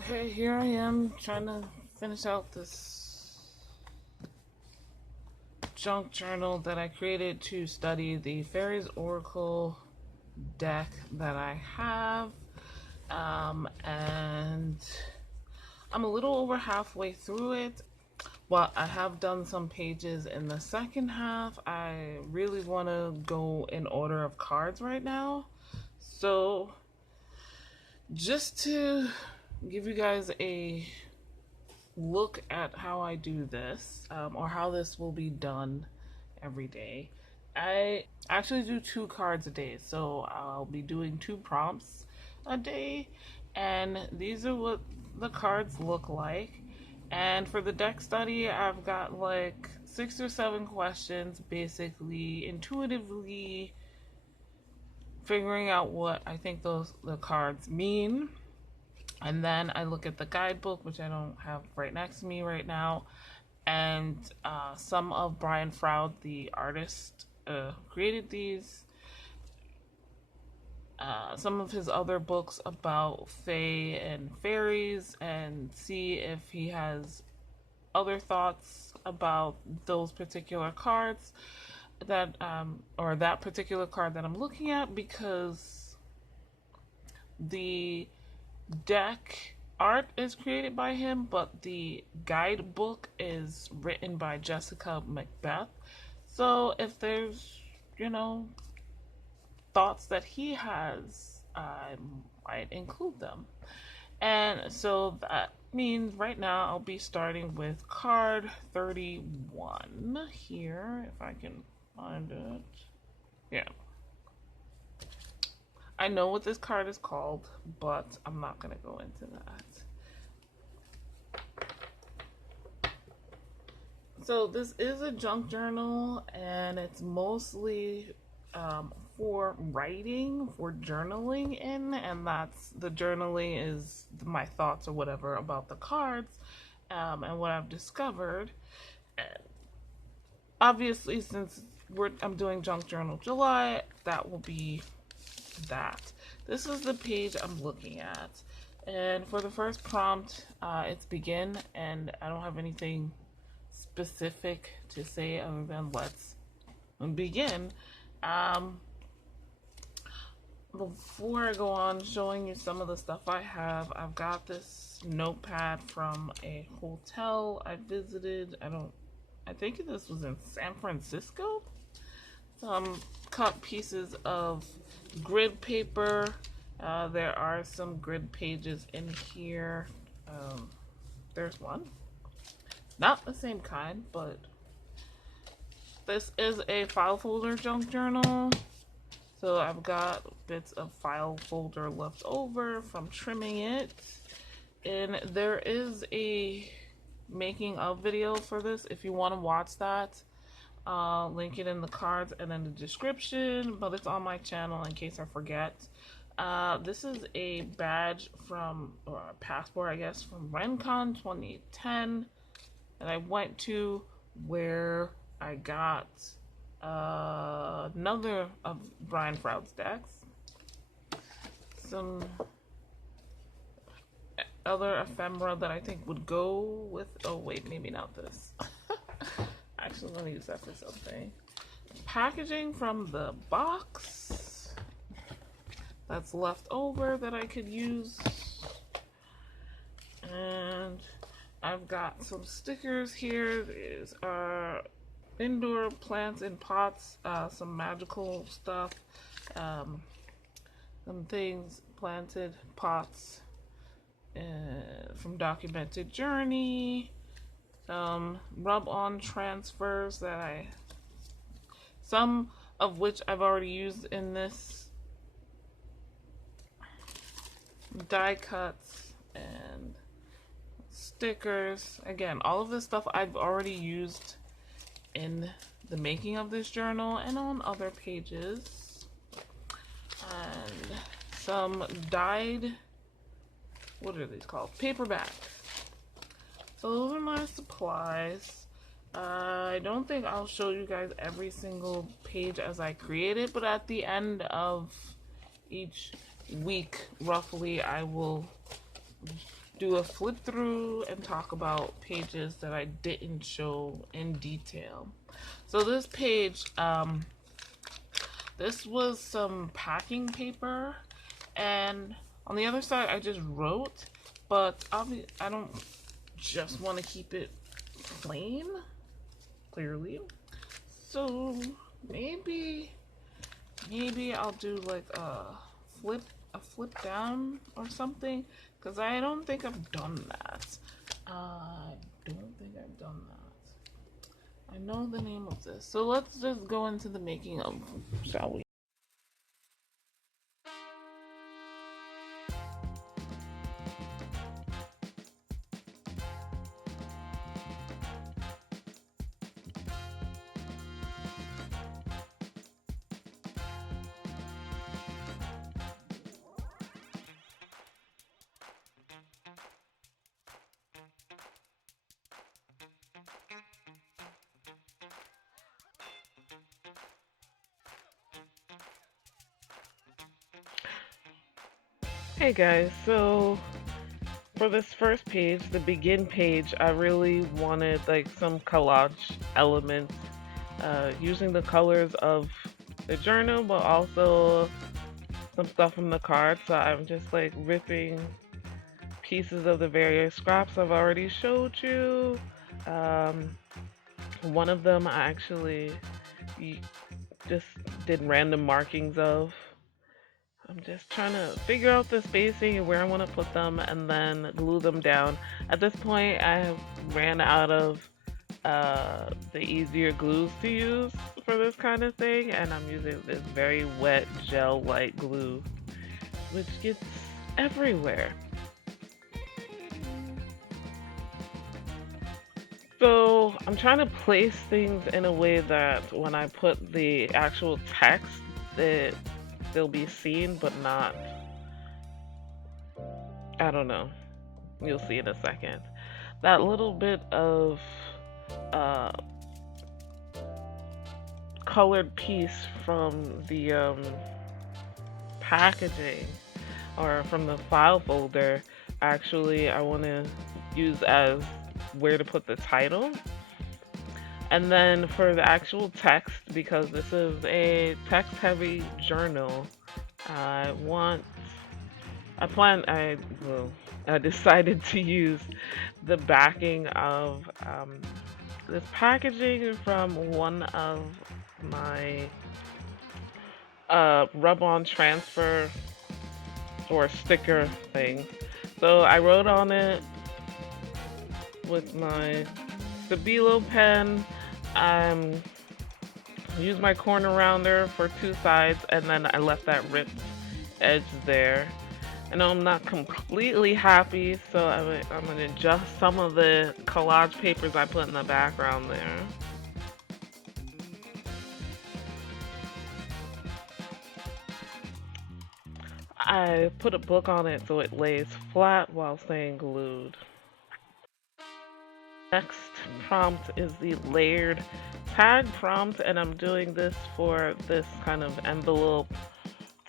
Okay, here I am trying to finish out this junk journal that I created to study the Faeries Oracle deck that I have. And I'm a little over halfway through it, but I have done some pages in the second half. I really want to go in order of cards right now. So just to give you guys a look at how I do this, or how this will be done every day. I actually do 2 cards a day, so I'll be doing 2 prompts a day, and these are what the cards look like. And for the deck study, I've got like 6 or 7 questions, basically intuitively figuring out what I think the cards mean. And then I look at the guidebook, which I don't have right next to me right now, and some of Brian Froud, the artist, created these. Some of his other books about fae and fairies, and see if he has other thoughts about those particular cards that, or that particular card that I'm looking at, because the deck art is created by him, but the guidebook is written by Jessica Macbeth. So if there's, thoughts that he has, I might include them. And so that means right now I'll be starting with card 31 here, if I can find it. Yeah. I know what this card is called, but I'm not going to go into that. So this is a junk journal, and it's mostly for writing, for journaling in, and that's the journaling is my thoughts or whatever about the cards, and what I've discovered. And obviously, since I'm doing Junk Journal July, that will be that. This is the page I'm looking at, and for the first prompt, it's begin, and I don't have anything specific to say other than let's begin. Before I go on showing you some of the stuff I have, I've got this notepad from a hotel I visited. I think this was in San Francisco. Some cut pieces of grid paper. There are some grid pages in here. There's one. Not the same kind, but this is a file folder junk journal. So I've got bits of file folder left over from trimming it. And there is a making of video for this if you want to watch that. Link it in the cards and in the description, but it's on my channel in case I forget. This is a badge from, or a passport, I guess, from RenCon 2010 that I went to, where I got another of Brian Froud's decks. Some other ephemera that I think would go with, oh wait, maybe not this. Actually, let me use that for something. Packaging from the box that's left over that I could use. And I've got some stickers here. These are indoor plants in pots, some magical stuff, some things, planted pots from Documented Journey. Rub-on transfers that some of which I've already used in this, die cuts and stickers. Again, all of this stuff I've already used in the making of this journal and on other pages. And some dyed, what are these called? Paperback. So those are my supplies. I don't think I'll show you guys every single page as I create it, but at the end of each week, roughly, I will do a flip through and talk about pages that I didn't show in detail. So this page, this was some packing paper, and on the other side I just wrote, but I don't just want to keep it plain, clearly. So maybe I'll do like a flip down or something, because I don't think I've done that. I don't think I've done that. I know the name of this. So let's just go into the making of, shall we? Hey guys, so for this first page, the begin page, I really wanted like some collage elements using the colors of the journal, but also some stuff from the card. So I'm just like ripping pieces of the various scraps I've already showed you. One of them I actually just did random markings of. I'm just trying to figure out the spacing and where I want to put them and then glue them down. At this point, I ran out of the easier glues to use for this kind of thing, and I'm using this very wet gel-like glue, which gets everywhere. So I'm trying to place things in a way that when I put the actual text, they'll be seen, but not, I don't know. You'll see in a second. That little bit of colored piece from the packaging or from the file folder, actually I want to use as where to put the title. And then for the actual text, because this is a text heavy journal, I decided to use the backing of this packaging from one of my rub-on transfer or sticker things. So I wrote on it with my Stabilo pen. Used my corner rounder for two sides, and then I left that ripped edge there. I know I'm not completely happy, so I'm going to adjust some of the collage papers I put in the background there. I put a book on it so it lays flat while staying glued. Next prompt is the layered tag prompt, and I'm doing this for this kind of envelope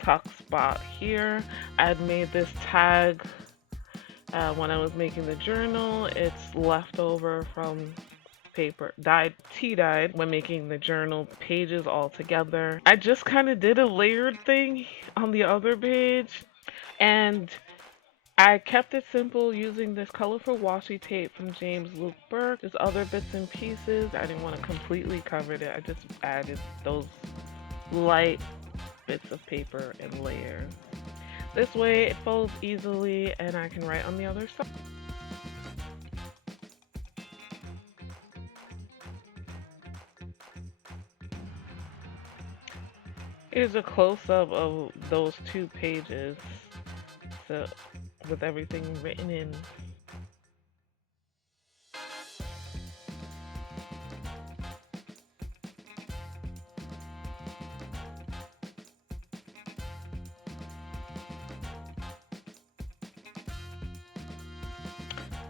tuck spot here. I had made this tag when I was making the journal. It's left over from paper tea-dyed when making the journal pages all together. I just kind of did a layered thing on the other page, and I kept it simple using this colorful washi tape from James Luke Burke. Just other bits and pieces. I didn't want to completely cover it. I just added those light bits of paper and layers. This way it folds easily and I can write on the other side. Here's a close-up of those two pages, so with everything written in.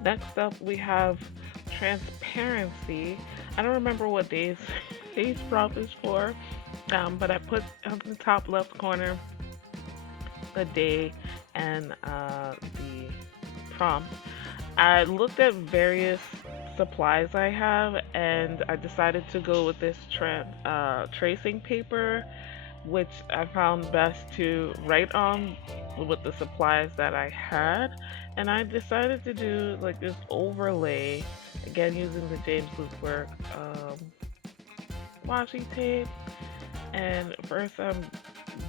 Next up we have transparency. I don't remember what days prompt is for, but I put on the top left corner the day and the prompt, I looked at various supplies I have and I decided to go with this tracing paper, which I found best to write on with the supplies that I had. And I decided to do like this overlay, again using the James Luke Work washi tape. And first I'm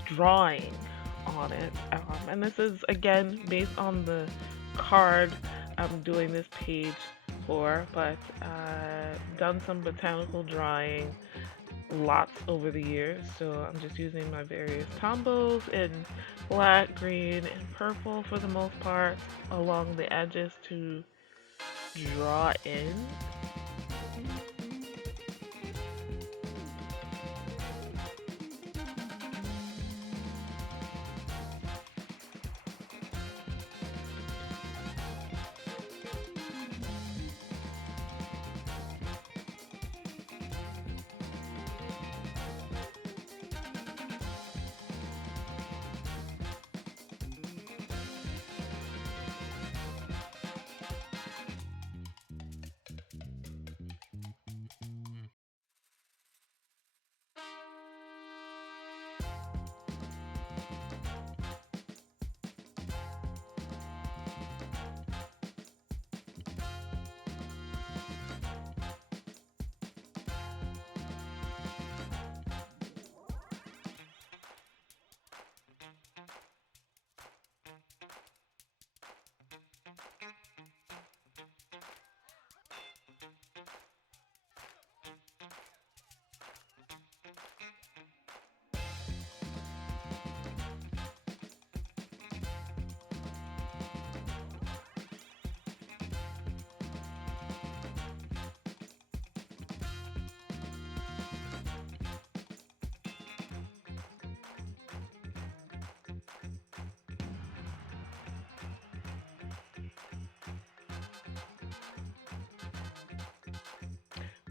drawing on it. And this is again based on the card I'm doing this page for, but I've done some botanical drawing lots over the years, so I'm just using my various combos in black, green, and purple for the most part along the edges to draw in.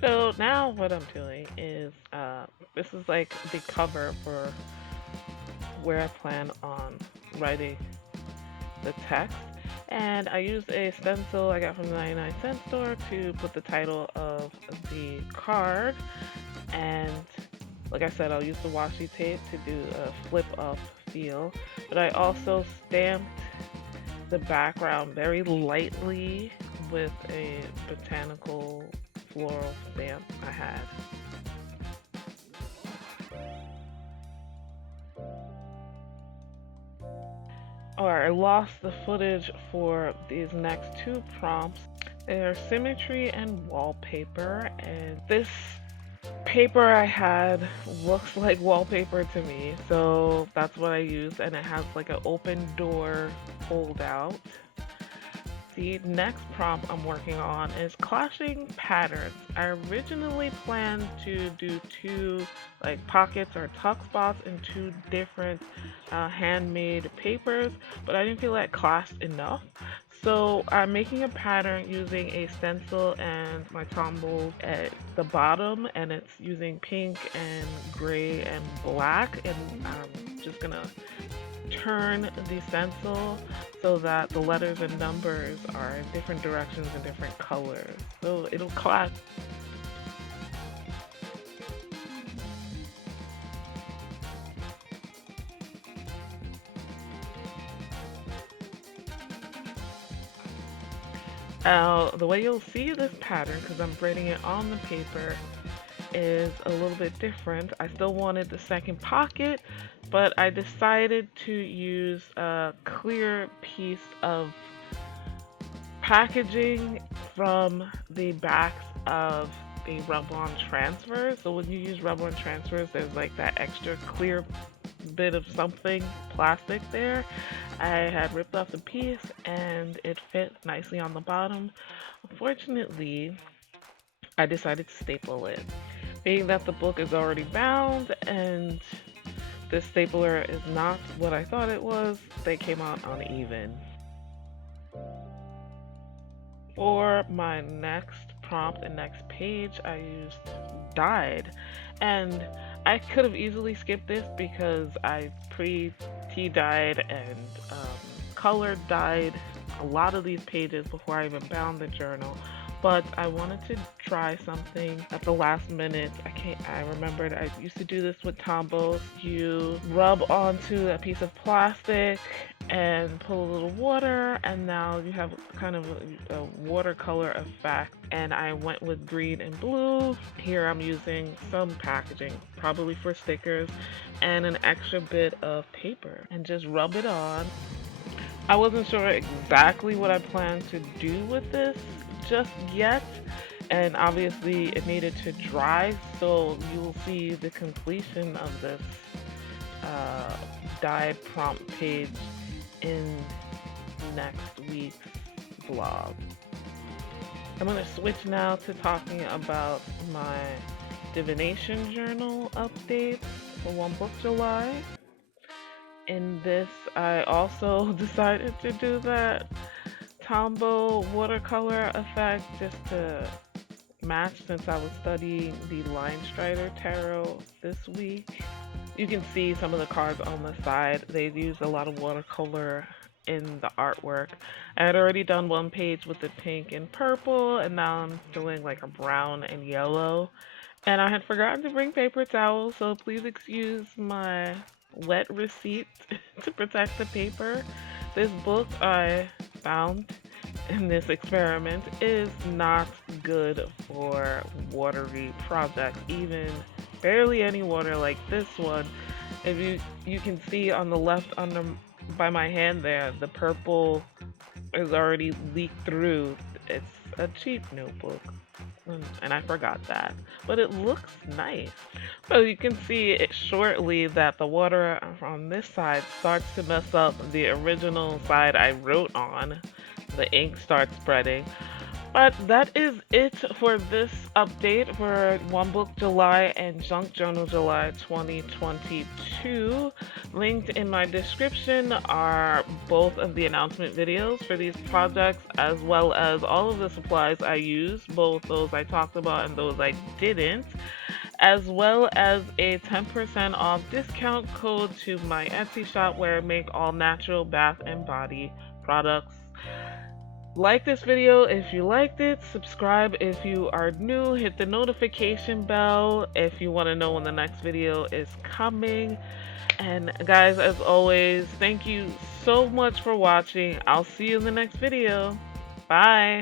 So now what I'm doing is, this is like the cover for where I plan on writing the text. And I used a stencil I got from the 99-cent store to put the title of the card. And like I said, I'll use the washi tape to do a flip up feel. But I also stamped the background very lightly with a botanical floral stamp I had. Alright, I lost the footage for these next two prompts. They're symmetry and wallpaper, and this paper I had looks like wallpaper to me, so that's what I used, and it has like an open door fold out. The next prompt I'm working on is clashing patterns. I originally planned to do two like pockets or tuck spots in two different handmade papers, but I didn't feel that clashed enough. So I'm making a pattern using a stencil and my tombows at the bottom, and it's using pink and gray and black, and I'm just gonna turn the stencil so that the letters and numbers are in different directions and different colors. So it'll clash. Now, the way you'll see this pattern, because I'm writing it on the paper, is a little bit different. I still wanted the second pocket, but I decided to use a clear piece of packaging from the backs of the rub-on transfers. So when you use rub-on transfers, there's like that extra clear bit of something plastic there. I had ripped off the piece and it fit nicely on the bottom. Unfortunately, I decided to staple it. Being that the book is already bound and this stapler is not what I thought it was, they came out uneven. For my next prompt and next page, I used dyed, and I could have easily skipped this because I pre-tea dyed and colored dyed a lot of these pages before I even bound the journal. But I wanted to try something at the last minute. I remembered I used to do this with Tombos. You rub onto a piece of plastic and put a little water, and now you have kind of a watercolor effect. And I went with green and blue. Here I'm using some packaging, probably for stickers, and an extra bit of paper, and just rub it on. I wasn't sure exactly what I planned to do with this just yet, and obviously it needed to dry, so you will see the completion of this dyed prompt page in next week's vlog. I'm going to switch now to talking about my divination journal updates for One Book July. In this, I also decided to do that Tombow watercolor effect just to match, since I was studying the Line Strider Tarot this week. You can see some of the cards on the side. They used a lot of watercolor in the artwork. I had already done one page with the pink and purple, and now I'm doing like a brown and yellow. And I had forgotten to bring paper towels, so please excuse my wet receipt to protect the paper. This book I found in this experiment is not good for watery projects, even barely any water like this one. If you can see on the left under by my hand there, the purple is already leaked through. It's a cheap notebook, and I forgot that, but it looks nice. So you can see it shortly that the water on this side starts to mess up the original side I wrote on. The ink starts spreading. But that is it for this update for One Book July and Junk Journal July 2022. Linked in my description are both of the announcement videos for these projects, as well as all of the supplies I used, both those I talked about and those I didn't, as well as a 10% off discount code to my Etsy shop where I make all natural bath and body products. Like this video if you liked it, subscribe if you are new, hit the notification bell if you want to know when the next video is coming. And guys, as always, thank you so much for watching. I'll see you in the next video. Bye!